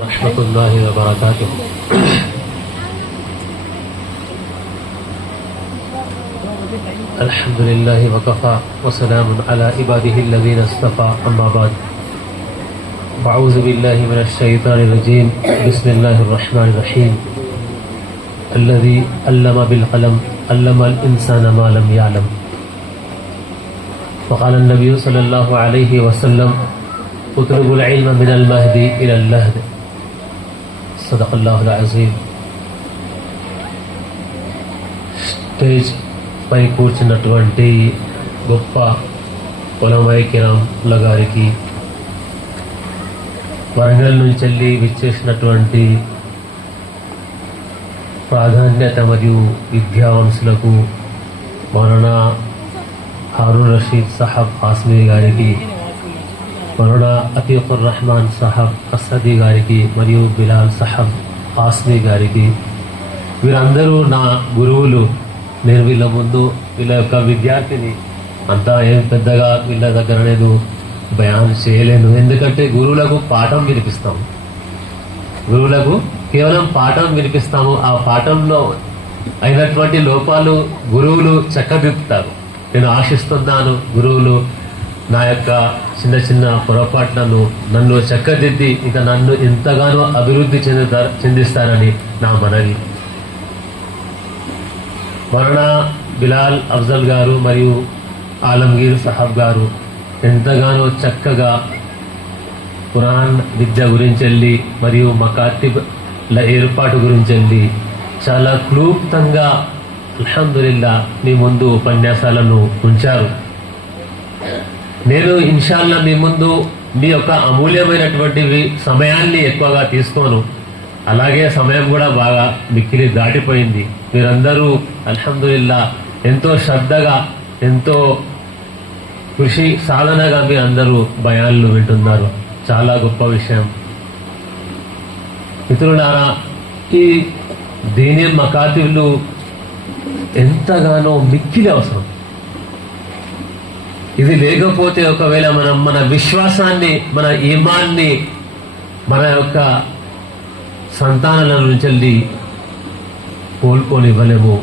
रहमतुल्लाहि व बरकातुहू। अल्हम्दुलिल्लाहि व कफ़ा व सलामुन अला इबादिहि अल्लज़ीना इस्तफ़ा, अम्मा बाद। अऊज़ु बिल्लाहि मिनश शैतानिर रजीम। बिस्मिल्लाहिर रहमानिर रहीम। अल्लज़ी अल्लम बिल क़लम अल्लमल इंसाना मा लम यअलम। फ़क़ाल नबी सल्लल्लाहु अलैहि वसल्लम उतलुबुल इल्म मिनल महदी इलल लहद। सदक़ल्लाहुल अज़ीम। స్టేజ్ పై కూర్చున్నటువంటి గొప్ప ఉలమాए కిరాంల గారికి, వరంగల్ నుంచి వెళ్ళి విచ్చేసినటువంటి ప్రాధాన్యత మరియు విద్యావంశులకు, మౌలానా హారూన్ రషీద్ సాహబ్ హాస్మీ గారికి, మౌలానా అతీకుర్ రెహమాన్ సాహబ్ అసదీ గారికి మరియు బిలాల్ సాహబ్ హాస్మీ గారికి, వీరందరూ నా గురువులు. నేను వీళ్ళ ముందు వీళ్ళ యొక్క విద్యార్థిని. అంతా ఏం పెద్దగా వీళ్ళ దగ్గర నేను బయాన్ చేయలేను, ఎందుకంటే గురువులకు పాఠం వినిపిస్తాము. గురువులకు కేవలం పాఠం వినిపిస్తాము. ఆ పాఠంలో అయినటువంటి లోపాలు గురువులు చక్కదిద్దుతారు. నేను ఆశిస్తున్నాను గురువులు నా యొక్క చిన్న చిన్న పొరపాట్లను నన్ను చక్కదిద్ది ఇక నన్ను ఎంతగానో అభివృద్ధి చెందిస్తారని నా మనవి. మౌలానా బిలాల్ అఫ్జల్ గారు మరియు ఆలంగీర్ సాహబ్ గారు ఎంతగానో చక్కగా ఖురాన్ విద్య గురించి వెళ్ళి మరియు మకాతిబ్ల ఏర్పాటు గురించి వెళ్ళి చాలా క్లుప్తంగా అల్హమ్దులిల్లా మీ ముందు ఉపన్యాసాలను ఉంచారు. నేను ఇన్షాల్లా మీ ముందు మీ యొక్క అమూల్యమైనటువంటి సమయాన్ని ఎక్కువగా తీసుకోను. అలాగే సమయం కూడా బాగా మిక్కిలి దాటిపోయింది. మీరందరూ అల్హమ్దులిల్లా ఎంతో శ్రద్ధగా, ఎంతో కృషి సాధనగా మీరందరూ బయాన్లు వింటున్నారు. చాలా గొప్ప విషయం. మిత్రులారా, ఈ దీని మకాతిబ్లు ఎంతగానో మిక్కిలి అవసరం. ఇది లేకపోతే ఒకవేళ మనం మన విశ్వాసాన్ని, మన ఈమాన్ని, మన యొక్క సంతానాల నుంచి కోలుకోనివ్వలేము,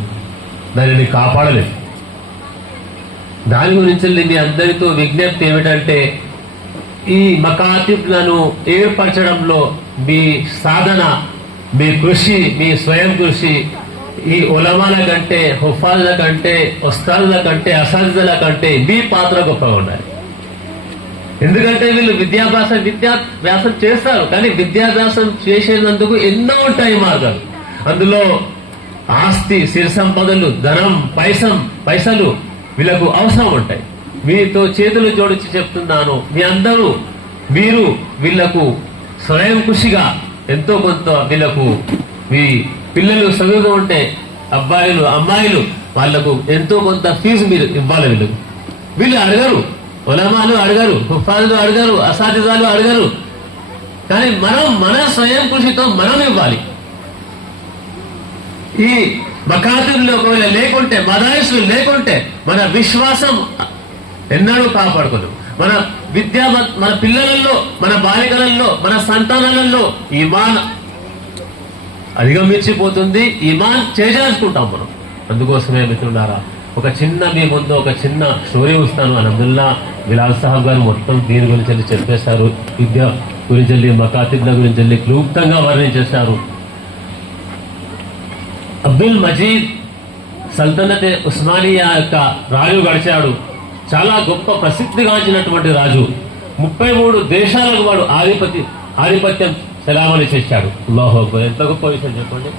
దానిని కాపాడలేము. దాని గురించి మీ అందరితో విజ్ఞప్తి ఏమిటంటే, ఈ మకాతిబ్లను ఏర్పరచడంలో మీ సాధన, మీ కృషి, మీ స్వయం కృషి ఈ ఉలమాల కంటే, హుఫాజ్ల కంటే, ఉస్తాదుల కంటే, అసాదిజల కంటే మీ పాత్ర గొప్పగా ఉండాలి. ఎందుకంటే వీళ్ళు విద్యాభ్యాసం చేస్తారు, కానీ విద్యాభ్యాసం చేసేందుకు ఎన్నో ఉంటాయి మార్గాలు. అందులో ఆస్తి, సిరి సంపదలు, ధనం, పైసలు వీళ్ళకు అవసరం ఉంటాయి. మీతో చేతులు జోడించి చెప్తున్నాను, మీరు వీళ్లకు స్వయం కృషిగా ఎంతో కొంత వీళ్లకు, మీ పిల్లలు చదువుతూ ఉంటే అబ్బాయిలు అమ్మాయిలు వాళ్లకు ఎంతో కొంత ఫీజు మీరు ఇవ్వాలి. వీళ్ళు అడగరు, ఉలమాలు అడగరు, హుఫాజులు అడగరు, అసాదిజాలు అడగరు, కానీ మనం మన స్వయం కృషితో మనం ఇవ్వాలి. ఈ మకాతిబ్లు ఒకవేళ లేకుంటే, మదాయిస్లు లేకుంటే మన విశ్వాసం ఎన్నడూ కాపాడుకోదు. మన పిల్లలలో, మన బాలికలలో, మన సంతానాలలో ఈమాన్ అధిగమించిపోతుంది. ఈమాన్ చేజార్చుకుంటాం మనం. అందుకోసమే మిత్రులారా, మీ ముందు ఒక చిన్న స్టోరీ వస్తాను. అల్హమ్దులిల్లా బిలాల్ సాహబ్ గారు మొత్తం దీని గురించి చెప్పేశారు. విద్య గురించి, మకాతిబ్ల గురించి క్లుప్తంగా వర్ణించేశారు. అబ్దుల్ మజీద్ సల్తనత్ ఉస్మానియా యొక్క రాజు గడిచాడు. చాలా గొప్ప ప్రసిద్ధిగాంచినటువంటి రాజు. 33 దేశాలకు వాడు ఆధిపత్యం సెలామణి చేశాడు. అల్లాహు అక్బర్, ఎంత గొప్ప విషయం చెప్పండి.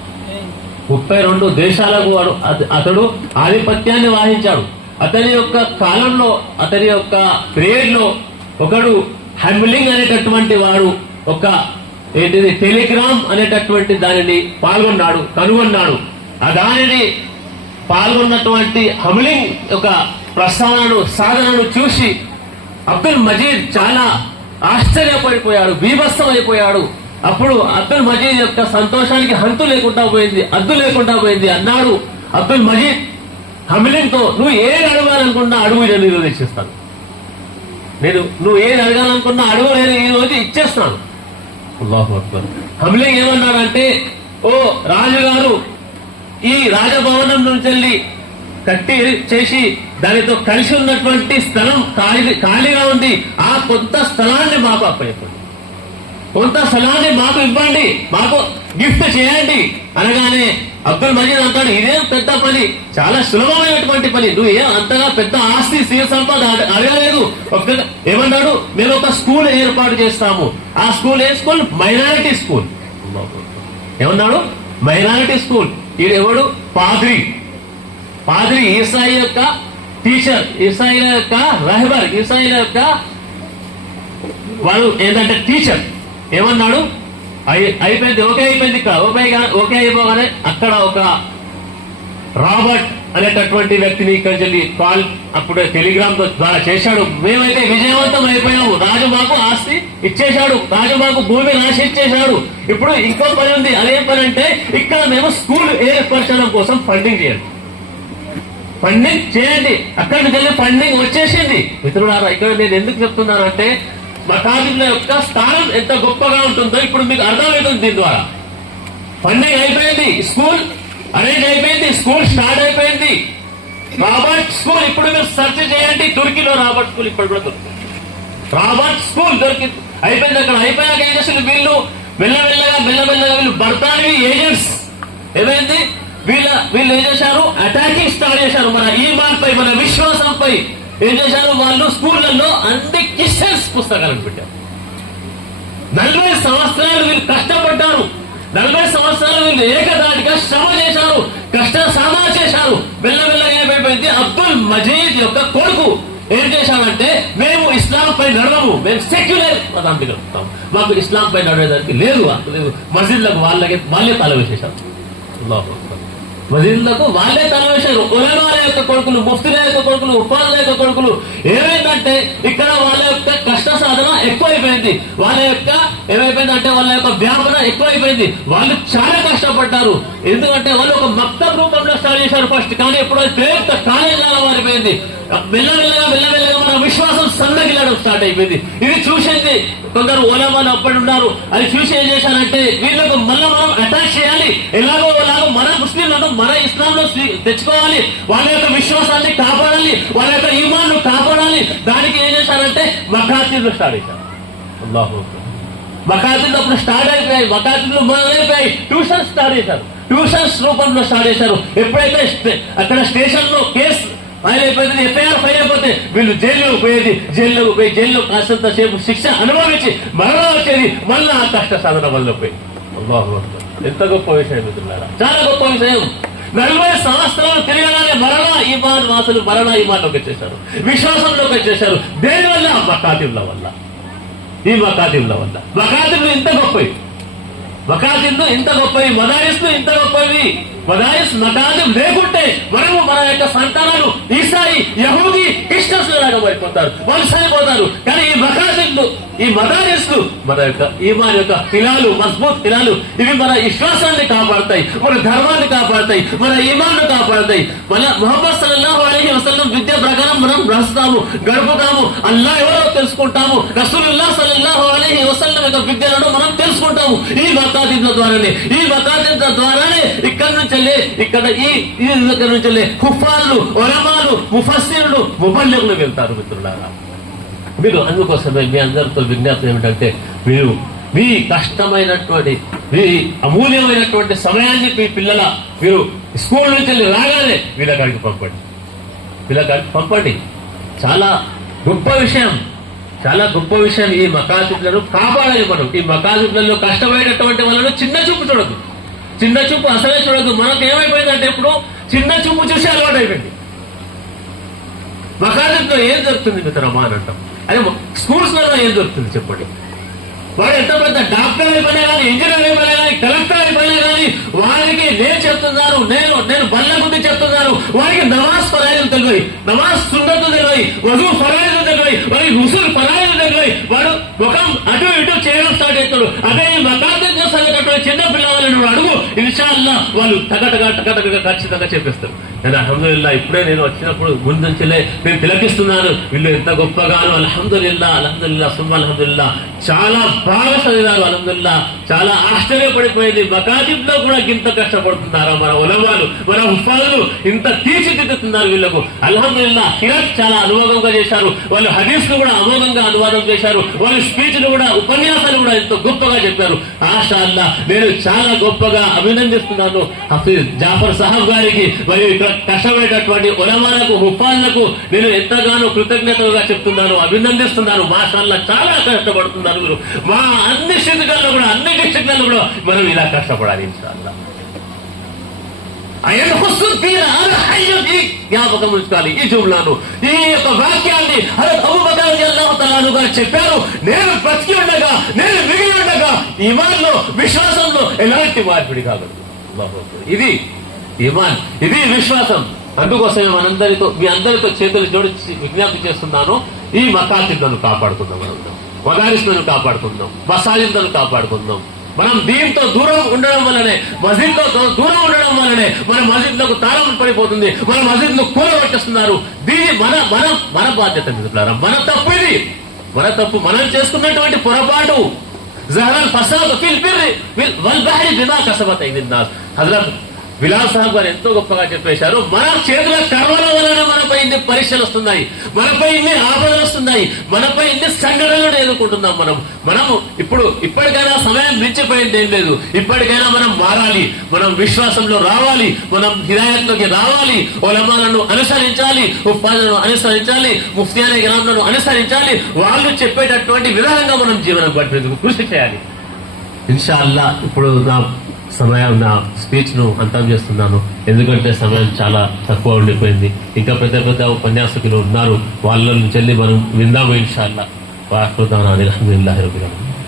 32 దేశాలకు అతడు ఆధిపత్యాన్ని వహించాడు. అతని యొక్క కాలంలో, అతని యొక్క పీరియడ్ లో ఒకడు హమ్లింగ్ అనేటటువంటి వాడు టెలిగ్రామ్ అనేటటువంటి దానిని కనుగొన్నాడు. ఆ దానిని పాల్గొన్నటువంటి హమ్లింగ్ యొక్క ప్రస్తావనను, సాధనను చూసి అబ్దుల్ మజీద్ చాలా ఆశ్చర్యపడిపోయాడు, బీభత్సం అయిపోయాడు. అప్పుడు అబ్దుల్ మజీద్ యొక్క సంతోషానికి హద్దు లేకుండా పోయింది. అన్నాడు అబ్దుల్ మజీద్ హమ్లింగ్ తో, నువ్వు ఏది అడగాలనుకున్నా అడుగు, నేను నిరోధిస్తాను. నువ్వు ఏది అడగాలనుకున్నా అడుగు, నేను ఈ రోజు ఇచ్చేస్తాను. అల్లాహు అక్బర్. హమ్లింగ్ ఏమన్నాడంటే, ఓ రాజుగారు, ఈ రాజభవనం నుంచి వెళ్ళి కట్టి చేసి దానితో కలిసి ఉన్నటువంటి స్థలం ఖాళీగా ఉంది, ఆ కొంత స్థలాన్ని మాకు అప్పచెప్పండి, కొంత స్థలాన్ని మాకు ఇవ్వండి, మాకు గిఫ్ట్ చేయండి అనగానే అబ్దుల్ మజీద్ అంటాడు, ఇదేం పెద్ద పని, చాలా సులభమైనటువంటి పని, నువ్వు ఏం అంతగా పెద్ద ఆస్తి స్థిర సంపద అడగలేదు. ఏమన్నాడు, మేము ఒక స్కూల్ ఏర్పాటు చేస్తాము. ఆ స్కూల్ ఏ స్కూల్? Minority school. ఏమన్నాడు? Minority school. ఈడెవడు? పాద్రి. పాద్రి ఈసాయి యొక్క టీచర్, ఈసాయి యొక్క రహబర్, ఈసాయి యొక్క వాడు ఏంటంటే టీచర్. ఏమన్నాడు? అయిపోయింది, ఓకే అయిపోయింది. ఇక్కడ ఓకే అయిపోగానే అక్కడ ఒక రాబర్ట్ అనేటటువంటి వ్యక్తిని ఇక్కడి వెళ్ళి కాల్ అప్పుడే టెలిగ్రామ్ ద్వారా చేశాడు, మేమైతే విజయవంతం అయిపోయాము, రాజు మాకు ఆస్తి ఇచ్చేశాడు, రాజు మాకు భూమి రాసి ఇచ్చేశాడు, ఇప్పుడు ఇంకో పని ఉంది. అదేం పని అంటే, ఇక్కడ మేము స్కూల్ ఏర్పరచడం కోసం ఫండింగ్ చేయాలి, ఫండింగ్ చేయండి. అక్కడి నుంచి వెళ్ళి ఫండింగ్ వచ్చేసింది. మిత్రులారా, ఇక్కడ నేను ఎందుకు చెప్తున్నానంటే, మకాజిబ్ల యొక్క స్థానం ఎంత గొప్పగా ఉంటుందో ఇప్పుడు మీకు అర్థమవుతుంది. దీని ద్వారా ఫండింగ్ అయిపోయింది, స్కూల్ అరేంజ్ అయిపోయింది, స్కూల్ స్టార్ట్ అయిపోయింది. రాబర్ట్ స్కూల్ ఇప్పుడు మీరు సెర్చ్ చేయండి, తుర్కీలో రాబర్ట్ స్కూల్ ఇప్పుడు కూడా దొరుకుతుంది. రాబర్ట్ స్కూల్ దొరికింది, అయిపోయింది. అక్కడ అయిపోయాక ఏం చేస్తారు వీళ్ళు? మెల్లమెల్లగా వీళ్ళు బర్తానివి ఏజెంట్స్. ఏమైంది? వీళ్ళు ఏం చేశారు? అటాకింగ్ స్టార్ట్ చేశారు మన ఈమాన్ పై, మన విశ్వాసంపై. ఏం చేశారు? వాళ్ళు స్కూళ్లలో అన్ని క్రిస్టియన్స్ పుస్తకాలను పెట్టారు. 40 సంవత్సరాలు వీళ్ళు కష్టపడ్డారు, 40 సంవత్సరాలు వీళ్ళు ఏకదాటిగా శ్రమ చేశారు, కష్ట సాధన చేశారు. మెల్లమెల్లగా ఏమైపోయింది? అబ్దుల్ మజీద్ యొక్క కొడుకు ఏం చేశామంటే, మేము ఇస్లాం పై నడవము, మేము సెక్యులర్ పదానికి నడుపుతాం, మాకు ఇస్లాం పై నడవేదానికి లేదు. మసీద్లకు వాళ్ళే తల వేసేశారు. మసీదులకు వాళ్ళే తలవేశారు. ఉలమాల యొక్క కొడుకులు, ముఫ్తీల యొక్క కొడుకులు, ఉపాధుల యొక్క కొడుకులు. ఏమైందంటే ఇక్కడ వాళ్ళ యొక్క కష్ట సాధన ఎక్కువైపోయింది, వాళ్ళ యొక్క ఏమైపోయిందంటే వాళ్ళ యొక్క వ్యాపన ఎక్కువైపోయింది. వాళ్ళు చాలా కష్టపడ్డారు, ఎందుకంటే వాళ్ళు ఒక మక్తబ్ రూపంలో స్టార్ట్ చేశారు ఫస్ట్, కానీ ఎప్పుడైతే పెద్ద కాలేజ్ లాగా మారిపోయింది. మెల్లమెల్లగా మన విశ్వాసం సన్నగిల్లడం స్టార్ట్ అయిపోయింది. ఇది చూసింది కొందరు ఓలమాలు అప్పటి ఉన్నారు. అది చూసి ఏం చేశారంటే, వీళ్ళకు మళ్ళీ మనం అటాక్ చేయాలి, ఎలాగో మన ముస్లింలను మన ఇస్లాంలో తెచ్చుకోవాలి, వాళ్ళ యొక్క విశ్వాసాన్ని కాపాడాలి, వాళ్ళ యొక్క ఈమాన్ను కాపాడాలి. దానికి ఏం చేశారంటే మకాతిలు స్టార్ట్ చేశారు. అల్లాహు మకాతిలు అప్పుడు స్టార్ట్ అయిపోయాయి, మకాతిలు మొదలైపోయాయి. ట్యూషన్స్ స్టార్ట్ చేశారు, ట్యూషన్స్ రూపంలో స్టార్ట్ చేశారు. ఎప్పుడైతే అక్కడ స్టేషన్ లో కేసు ఫైల్ అయిపోయింది, ఎఫ్ఐఆర్ ఫైల్ అయిపోతే వీళ్ళు జైల్లోకి పోయేది, జైల్లో కాస్తంత సేపు శిక్ష అనుభవించి మరలా వచ్చేది, మళ్ళా ఆ కష్ట సాధన వల్ల పోయింది. అల్లాహు అక్బర్. ఎంత గొప్ప విషయం మిత్రులారా, చాలా గొప్ప విషయం. 40 సంవత్సరాలు తిరగగానే మరలా ఈమాన్ వాసులు మరలా ఈమాన్లోకి వచ్చేశారు, విశ్వాసంలోకి వచ్చేశారు. దేనివల్ల? మకాతిబ్ల వల్ల. ఈ మకాతిబ్ల వల్ల. మకాతిబ్లు ఇంత గొప్పవి, మకాతిబ్లు ఇంత గొప్పవి, మదారిస్లు ఇంత గొప్పవి. మదారిస్ మకాతిబ్ లేకుంటే మనము మన యొక్క సంతానాలు ఈసాయి, యహూదీ, క్రిస్టియన్స్ లాగా అయిపోతారు, వాళ్ళు సరిపోతారు. కానీ ఈ మకాతిబ్లు, ఈ మదారిస్లు మన యొక్క ఈమాన్ యొక్క పిలాలు, మజ్బూత్ పిలాలు, ఇవి మన విశ్వాసాన్ని కాపాడతాయి, మన ధర్మాన్ని కాపాడతాయి, మన ఈమాన్ను కాపాడతాయి. మన ముహమ్మద్ సల్లల్లాహు అలైహి వసల్లం విద్య ప్రకారం మనం బ్రతుకుతాము, గడుపుతాము, అల్లా ఎవరో తెలుసుకుంటాము, రసూలుల్లాహ్ సల్లల్లాహు అలైహి వసల్లం యొక్క విద్యలను మనం తెలుసుకుంటాము. ఈ మకాతిబ్ల ద్వారానే, ఈ మకాతిబ్ల ద్వారానే ఇక్కడ నుంచి ఈ దగ్గర నుంచి హుఫాలు, ఉలమాలు, ముఫస్సిరులు, ముబల్లిగులు వెళ్తారు. మిత్రులారా, మీరు అందుకోసమే మీ అందరితో విజ్ఞప్తి ఏమిటంటే, మీరు మీ కష్టమైనటువంటి, మీ అమూల్యమైనటువంటి సమయాన్ని మీ పిల్లల మీరు స్కూల్ నుంచి రాగానే వీళ్ళకాడికి పంపండి. చాలా గొప్ప విషయం, చాలా గొప్ప విషయం. ఈ మకాసిబ్లను కాపాడాలి మనం. ఈ మకాసిబ్లలో కష్టమైనటువంటి వాళ్ళను చిన్న చూపు చూడదు, చిన్న చూపు అసలే చూడదు. మనకు ఏమైపోయిందంటే ఇప్పుడు చిన్న చూపు చూసి అలవాటు అయిపోయింది. మకాసిబ్లో ఏం దొరుకుతుంది మిత్రమా అని అంటాం, అదే స్కూల్స్ లో ఏం దొరుకుతుంది చెప్పండి? వాడు ఎంత పెద్ద డాక్టర్ అయిపోయినా కానీ, ఇంజనీర్ అయిపోయినా కానీ, కలెక్టర్ అయిపోయినా కానీ, వారికి నేను చెప్తున్నాను, నేను బల్ల ముందు చెప్తున్నాను, వారికి నమాజ్ ఫరాయిలు తెలియదు, నమాజ్ సున్నతు తెలియదు, వధువు ఫరాయిలు తెలియదు, వారికి హుసూల్ ఫరాయిలు తెలియదు. వాడు ముఖం అటు ఇటు చేయడం స్టార్ట్ అవుతాడు. అదే ఈ మకాతిబ్ చదివేటటువంటి చిన్న పిల్లవాళ్ళని అడుగు, ఇన్షాల్లా వాళ్ళు టకటగా ఖచ్చితంగా చెప్పేస్తారు. నేను అల్హమ్దులిల్లా ఇప్పుడే నేను వచ్చినప్పుడు ముందు నుంచిలే నేను తిలకిస్తున్నాను, వీళ్ళు ఎంత గొప్పగాను. అల్హమ్దులిల్లా సుమ్మ అల్హమ్దులిల్లా చాలా బాగా చదివారు. అల్హమ్దులిల్లా చాలా ఆశ్చర్యపడిపోయింది. మకాతిబ్ లో కూడా ఇంత కష్టపడుతున్నారా మన ఉలమాలు, మన హుఫాజులు ఇంత తీర్చిదిద్దుతున్నారు వీళ్ళకు. అల్హమ్దులిల్లా కిరాత్ చాలా అనుభవంగా చేశారు, వాళ్ళు హదీస్ ను కూడా అమోఘంగా అనువాదం చేశారు, వాళ్ళు స్పీచ్ ను కూడా ఉపన్యాసాలు కూడా ఎంతో గొప్పగా చెప్పారు. మాషాఅల్లా నేను చాలా గొప్పగా అభినందిస్తున్నాను హఫీజ్ జాఫర్ సాహబ్ గారికి, మరియు ఇక్కడ కష్టపడేటటువంటి ఉలమాలకు హుఫాజులకు నేను ఎంతగానో కృతజ్ఞతగా చెప్తున్నాను, అభినందిస్తున్నాను. మాషాఅల్లా చాలా కష్టపడుతున్నారు మీరు. మా అన్ని స్థితిగల్లో కూడా అన్ని డిస్ట్రిక్ట్లలో కూడా మనం ఇలా కష్టపడాలి ఇన్షాఅల్లా. జ్ఞాపకం ఉంచుకోవాలి ఈ జుమ్లాను, ఈ యొక్క వాక్యాన్ని హజరత్ అబూబకర్ రలియల్లాహు తఆలా అన్హు గారు చెప్పారు. నేను బ్రతికి ఉండగా, నేను మిగిలి ఉండగా ఈమాన్లో విశ్వాసంలో ఎలాంటి మార్పిడి కాదు. ఇది ఈమాన్, ఇది విశ్వాసం. అందుకోసమే మీ అందరితో చేతులు జోడించి విజ్ఞప్తి చేస్తున్నాను, ఈ మకాతిబ్లను కాపాడుకుందాం, మదారిస్లను కాపాడుకుందాం, మసాజిద్లను కాపాడుకుందాం. మనం దీంతో దూరం ఉండడం వల్లనే, మస్జిద్ తో దూరం ఉండడం వల్లనే మన మస్జిద్ లకు తాళం పడిపోతుంది, మన మస్జిద్ ను కూలగొట్టేస్తున్నారు. దీని మన బాధ్యత మిత్రులారా, మన తప్పు ఇది, మన తప్పు, మనం చేసుకున్నటువంటి పొరపాటు. జహరల్ ఫసాద్ ఫిల్ బిర్రి వల్ బహరి బిమా కసబత్ ఐదిన్ నాస్. హజరత్ బిలాల్ సాహబ్ గారు ఎంతో గొప్పగా చెప్పేశారు, మన చేతుల కర్మల వలన మనపై ఇన్ని పరీక్షలు వస్తున్నాయి, మనపై ఇన్ని ఆపదలు వస్తున్నాయి, మనపై ఇన్ని సంఘటనలు ఎదుర్కొంటున్నాం. మనము ఇప్పటికైనా సమయం మించిపోయింది ఏం లేదు. ఇప్పటికైనా మనం మారాలి, మనం విశ్వాసంలో రావాలి, మనం హిదాయత్లోకి రావాలి, ఉలమాలను అనుసరించాలి, ఉఫాజులను అనుసరించాలి, ముఫ్తియానే గిరాంలను అనుసరించాలి. వాళ్ళు చెప్పేటటువంటి విధానంగా మనం జీవనం గడిపేందుకు కృషి చేయాలి ఇన్షాఅల్లా. ఇప్పుడు నా స్పీచ్ ను అంతం చేస్తున్నాను, ఎందుకంటే సమయం చాలా తక్కువ ఉండిపోయింది. ఇంకా పెద్ద ఉపన్యాసకులు ఉన్నారు, వాళ్ళ నుంచి మనం విందాము ఇన్షాఅల్లా. వాహ్రుదానా అల్హమ్దులిల్లాహి రబ్బిల్ ఆలమీన్.